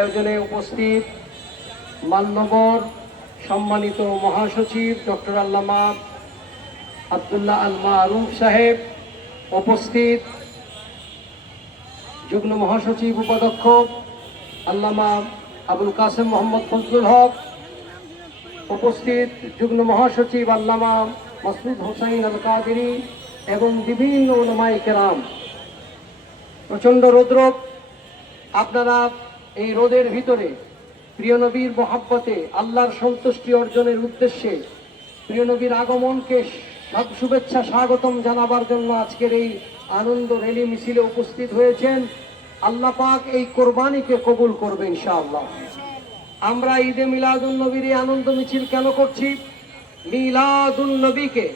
আয়োজনে উপস্থিত মান্যবর সম্মানিত মহাসচিব ডক্টর আল্লামা আব্দুল্লাহ আল মারুফ সাহেব, উপস্থিত যুগ্ম মহাসচিব উপাধ্যক্ষ আল্লামা আবুল কাসেম মোহাম্মদ ফজলুল হক, উপস্থিত যুগ্ম মহাসচিব আল্লামা মাসুদ হোসাইন আল কাদেরী এবং বিভিন্ন উলামায়ে কেরাম। প্রচণ্ড রৌদ্র, আপনারা এই রোদের ভিতরে প্রিয় নবীর মহাব্বতে আল্লাহর সন্তুষ্টি অর্জনের উদ্দেশ্যে প্রিয় নবীর আগমনকে শুভেচ্ছা স্বাগতম জানাবার জন্য আজকের এই আনন্দ র্যালি মিছিলে উপস্থিত হয়েছেন। আল্লাহ পাক এই কোরবানিকে কবুল করবে ইনশাআল্লাহ। আমরা ঈদে মিলাদুন নবীর এই আনন্দ মিছিল কেন করছি? মিলাদুন নবীকে,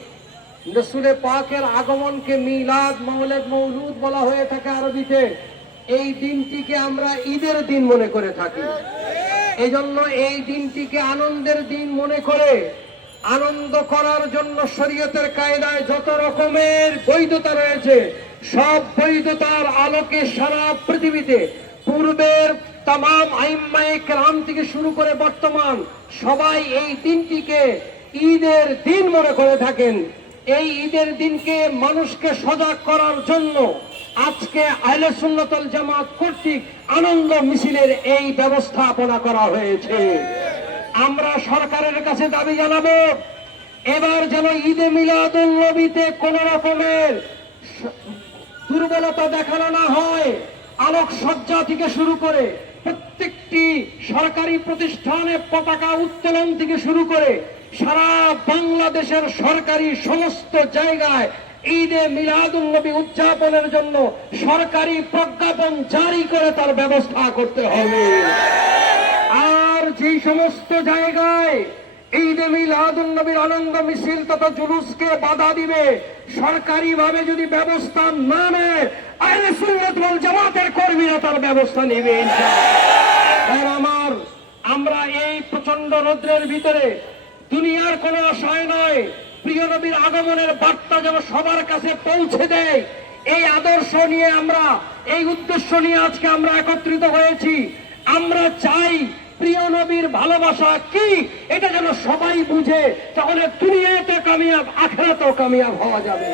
রাসূলে পাকের আগমনকে মিলাদ, মাওলিদ, মৌলুদ বলা হয়ে থাকে আরবিতে। এই দিনটিকে আমরা ঈদের দিন মনে করে থাকি। এজন্য এই দিনটিকে আনন্দের দিন মনে করে আনন্দ করার জন্য শরীয়তের কায়দায় যত রকমের বৈধতা রয়েছে, সব বৈধতার আলোকে সারা পৃথিবীতে পূর্বের তামাম আইম্মায়ে কেরাম থেকে শুরু করে বর্তমান সবাই এই দিনটিকে ঈদের দিন মনে করে থাকেন। এই ঈদের দিনকে মানুষকে সজাগ করার জন্য আজকে আহলে সুন্নাত ওয়াল জামাত কর্তৃক আনন্দ মিছিলের এই ব্যবস্থাপনা করা হয়েছে। আমরা সরকারের কাছে দাবি জানাবো, এবার যেন ঈদে মিলাদুন নবীতে কোন রকমের দুর্বলতা দেখানো না হয়। আলোকসজ্জা থেকে শুরু করে প্রত্যেকটি সরকারি প্রতিষ্ঠানে পতাকা উত্তোলন থেকে শুরু করে সারা বাংলাদেশের সরকারি সমস্ত জায়গায় ঈদে মিলাদুন নবী উদযাপনের জন্য সরকারি প্রজ্ঞাপন জারি করে তার ব্যবস্থা করতে হবে। আর যে সমস্ত জায়গায় ঈদে মিলাদুন নবীর আনন্দ মিছিল তথা জুলুসকে বাধা দিবে, সরকারিভাবে যদি ব্যবস্থা না নেয়, আহলে সুন্নাত ওয়াল জামাতের কর্মীরা তার ব্যবস্থা নেবে ইনশাআল্লাহ। আমরা এই প্রচন্ড রৌদ্রের ভিতরে দুনিয়ার কোনো আশায় নয়, প্রিয় নবীর আগমনের বার্তা যেন সবার কাছে পৌঁছে দেয়, এই আদর্শ নিয়ে আমরা, এই উদ্দেশ্য নিয়ে আজকে আমরা একত্রিত হয়েছি। আমরা চাই প্রিয় নবীর ভালোবাসা কি এটা যেন সবাই বুঝে, তাহলে দুনিয়াতে কামিয়াব, আখিরাতেও কামিয়াব হওয়া যাবে।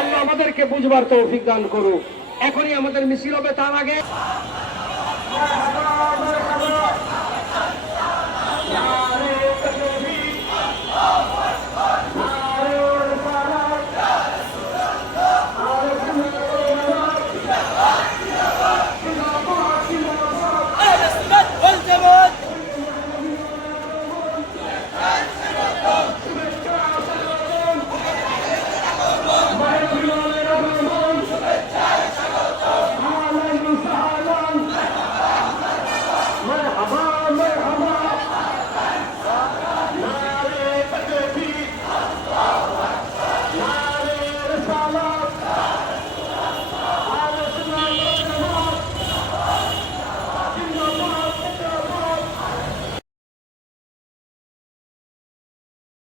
আল্লাহ আমাদেরকে বুঝবার তৌফিক দান করুক। এখনই আমাদের মিছিল হবে, তার আগে